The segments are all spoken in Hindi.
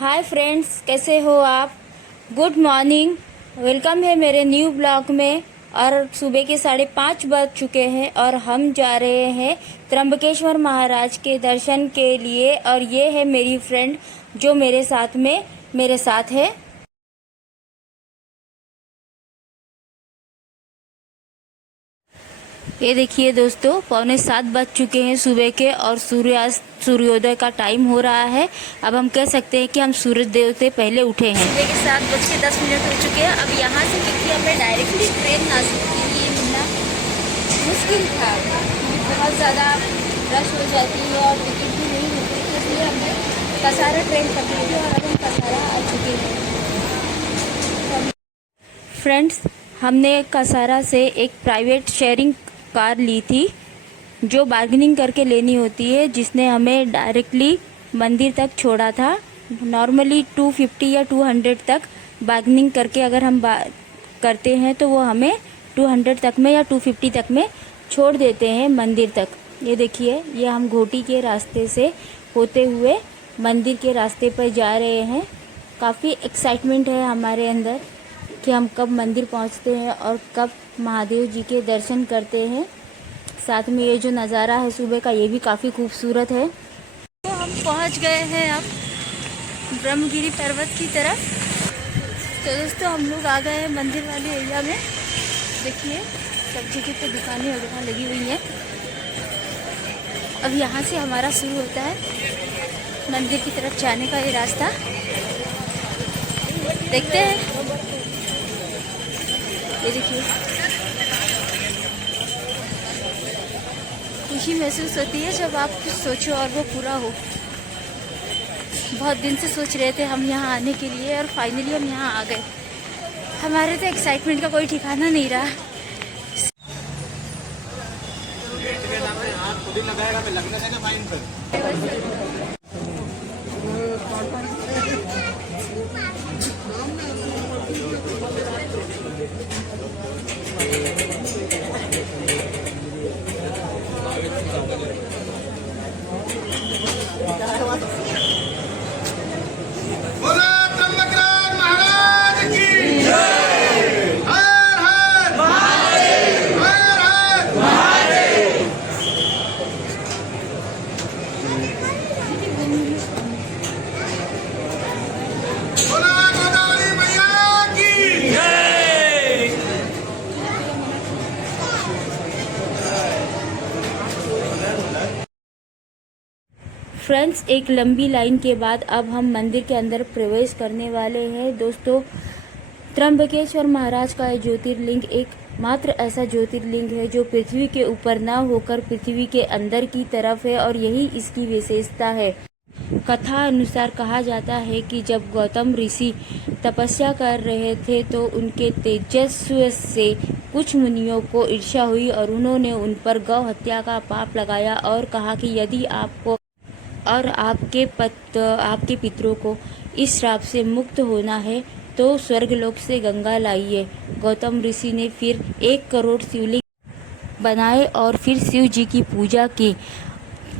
हाय फ्रेंड्स, कैसे हो आप। गुड मॉर्निंग, वेलकम है मेरे न्यू ब्लॉग में। और सुबह के 5:30 बज चुके हैं और हम जा रहे हैं त्र्यंबकेश्वर महाराज के दर्शन के लिए। और ये है मेरी फ्रेंड जो मेरे साथ है। ये देखिए दोस्तों, 6:45 बज चुके हैं सुबह के और सूर्योदय का टाइम हो रहा है। अब हम कह सकते हैं कि हम सूरज देव से पहले उठे हैं। सुबह के 7:10 हो चुके हैं। अब यहाँ से क्योंकि हमें डायरेक्टली ट्रेन नासिक के लिए मिलना मुश्किल था, बहुत ज़्यादा रश हो जाती है और टिकट भी नहीं मिलती, तो इसलिए हमने कसारा ट्रेन पकड़ी थी और अब हम कसारा आ चुके हैं। फ्रेंड्स, हमने कसारा से एक प्राइवेट शेयरिंग कार ली थी जो बार्गेनिंग करके लेनी होती है, जिसने हमें डायरेक्टली मंदिर तक छोड़ा था। नॉर्मली 250 या 200 तक बार्गेनिंग करके अगर हम करते हैं तो वो हमें 200 तक में या 250 तक में छोड़ देते हैं मंदिर तक। ये देखिए, ये हम घोटी के रास्ते से होते हुए मंदिर के रास्ते पर जा रहे हैं। काफ़ी एक्साइटमेंट है हमारे अंदर कि हम कब मंदिर पहुंचते हैं और कब महादेव जी के दर्शन करते हैं। साथ में ये जो नज़ारा है सुबह का, ये भी काफ़ी खूबसूरत है। तो हम पहुंच गए हैं अब ब्रह्मगिरी पर्वत की तरफ। तो दोस्तों, हम लोग आ गए हैं मंदिर वाले एरिया में। देखिए, सब जगह पे दुकानें वगैरह लगी हुई हैं। अब यहाँ से हमारा शुरू होता है मंदिर की तरफ जाने का ये रास्ता। देखते हैं। ये देखिए, खुशी महसूस होती है जब आप कुछ सोचो और वो पूरा हो। बहुत दिन से सोच रहे थे हम यहाँ आने के लिए और फाइनली हम यहाँ आ गए। हमारे तो एक्साइटमेंट का कोई ठिकाना नहीं रहा। फ्रेंड्स, एक लंबी लाइन के बाद अब हम मंदिर के अंदर प्रवेश करने वाले हैं। दोस्तों, त्र्यंबकेश्वर महाराज का यह ज्योतिर्लिंग एकमात्र ऐसा ज्योतिर्लिंग है जो पृथ्वी के ऊपर न होकर पृथ्वी के अंदर की तरफ है और यही इसकी विशेषता है। कथा अनुसार कहा जाता है कि जब गौतम ऋषि तपस्या कर रहे थे तो उनके तेजस्व से कुछ मुनियों को ईर्ष्या हुई और उन्होंने उन पर गौ हत्या का पाप लगाया और कहा कि यदि आपको और आपके पितरों को इस श्राप से मुक्त होना है तो स्वर्गलोक से गंगा लाइए। गौतम ऋषि ने फिर 1 करोड़ शिवलिंग बनाए और फिर शिव जी की पूजा की।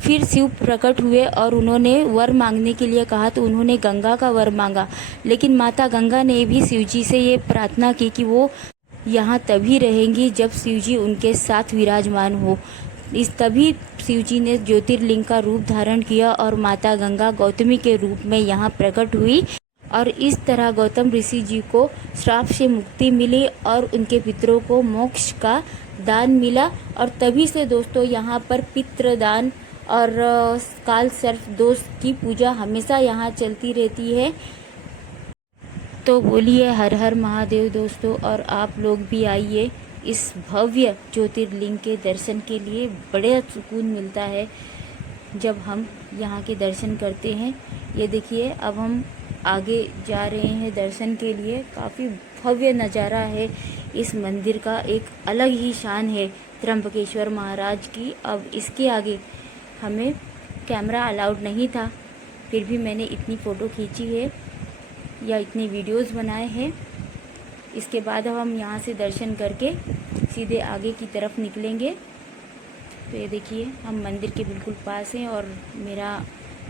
फिर शिव प्रकट हुए और उन्होंने वर मांगने के लिए कहा तो उन्होंने गंगा का वर मांगा। लेकिन माता गंगा ने भी शिव जी से ये प्रार्थना की कि वो यहाँ तभी रहेंगी जब शिव जी उनके साथ विराजमान हो। तभी शिव जी ने ज्योतिर्लिंग का रूप धारण किया और माता गंगा गौतमी के रूप में यहाँ प्रकट हुई और इस तरह गौतम ऋषि जी को श्राप से मुक्ति मिली और उनके पितरों को मोक्ष का दान मिला। और तभी से दोस्तों यहाँ पर पितृदान और काल सर्प दोष की पूजा हमेशा यहाँ चलती रहती है। तो बोलिए हर हर महादेव दोस्तों, और आप लोग भी आइए इस भव्य ज्योतिर्लिंग के दर्शन के लिए। बड़े सुकून मिलता है जब हम यहाँ के दर्शन करते हैं। ये देखिए, अब हम आगे जा रहे हैं दर्शन के लिए। काफ़ी भव्य नज़ारा है इस मंदिर का, एक अलग ही शान है त्र्यंबकेश्वर महाराज की। अब इसके आगे हमें कैमरा अलाउड नहीं था, फिर भी मैंने इतनी फ़ोटो खींची है या इतने वीडियोस बनाए हैं। इसके बाद अब हम यहाँ से दर्शन करके सीधे आगे की तरफ निकलेंगे। तो ये देखिए, हम मंदिर के बिल्कुल पास हैं और मेरा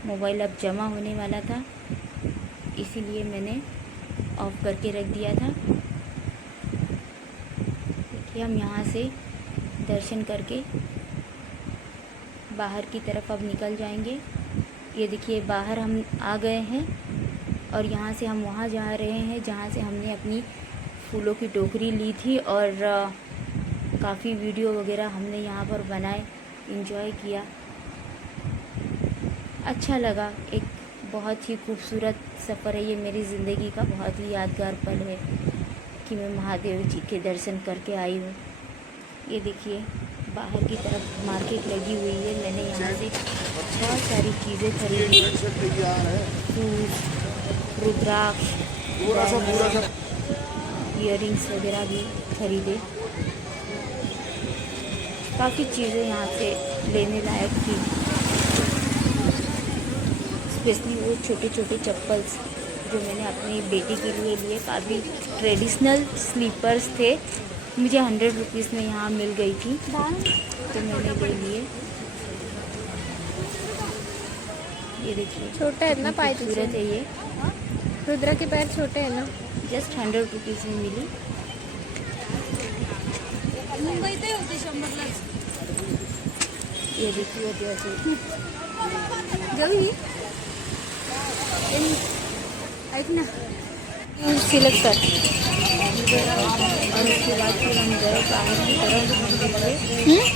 मोबाइल अब जमा होने वाला था। इसीलिए मैंने ऑफ करके रख दिया था। देखिए हम यहाँ से दर्शन करके बाहर की तरफ अब निकल जाएंगे। ये देखिए बाहर हम आ गए हैं और यहाँ से हम वहाँ जा रहे हैं जहाँ से हमने अपनी फूलों की टोकरी ली थी और काफ़ी वीडियो वगैरह हमने यहाँ पर बनाए, एंजॉय किया, अच्छा लगा। एक बहुत ही खूबसूरत सफ़र है ये, मेरी ज़िंदगी का बहुत ही यादगार पल है कि मैं महादेव जी के दर्शन करके आई हूँ। ये देखिए बाहर की तरफ मार्केट लगी हुई है। मैंने यहाँ से बहुत सारी चीज़ें खरीदी, शूज़, रुद्राक्ष, इयररिंग्स वगैरह भी खरीदे। काफ़ी चीज़ें यहाँ से लेने लायक थी, स्पेशली वो छोटे छोटे चप्पल्स जो मैंने अपनी बेटी के लिए लिए। काफ़ी ट्रेडिशनल स्लीपर्स थे, मुझे 100 रुपीज़ में यहाँ मिल गई थी तो मैंने ले लिए। ये देखिए छोटा है ना, पाए खूबसूरत है ये, रुद्रा के पैर छोटे हैं ना। जस्ट 100 रुपीज़ में मिली। ये देखिए जैसे ऐक ना सिलेक्ट कर, और उसके बाद फिर हम गए बाहर की तरफ मंदिर से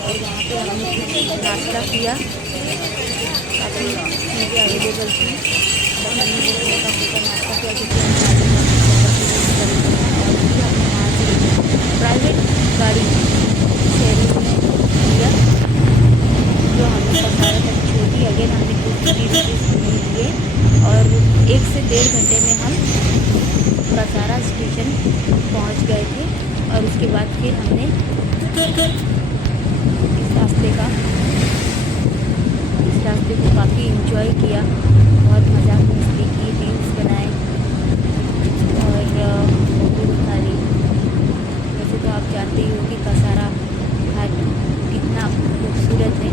और वहाँ पे हमने कुछ नाश्ता किया। काफ़ी चीज़ें अवेलेबल थी, बस हमने जो हल्का फुल्का नाश्ता किया क्योंकि हम हमने वहाँ से प्राइवेट गाड़ी शेयरिंग में लिया जो हमने कसारा तक छोड़ दी। अगेन हमने 250 रुपीज़ लिए और 1 से 1.5 घंटे में हम कसारा स्टेशन पहुंच गए थे। और उसके बाद फिर हमने इस रास्ते को काफ़ी एंजॉय किया, बहुत मजाक मस्ती की, रील्स बनाए और फोटो दिखा ली। वैसे तो आप जानते ही हो कि कसारा घाट कितना खूबसूरत है।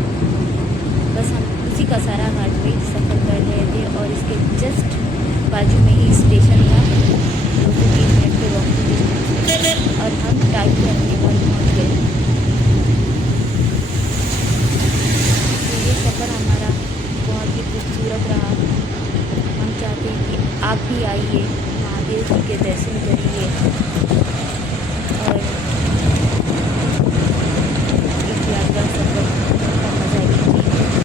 बस हम उसी कसारा घाट पे सफ़र कर रहे थे और इसके जस्ट बाजू में ही स्टेशन था, 2 से 3 मिनट के वॉकिंग डिस्टेंस पे, और हम टाइम पे अपने घर पहुँच गए। तो ये सफ़र हमारा बहुत ही खूबसूरत रहा। हम चाहते हैं कि आप भी आइए, महादेव जी के दर्शन करिए।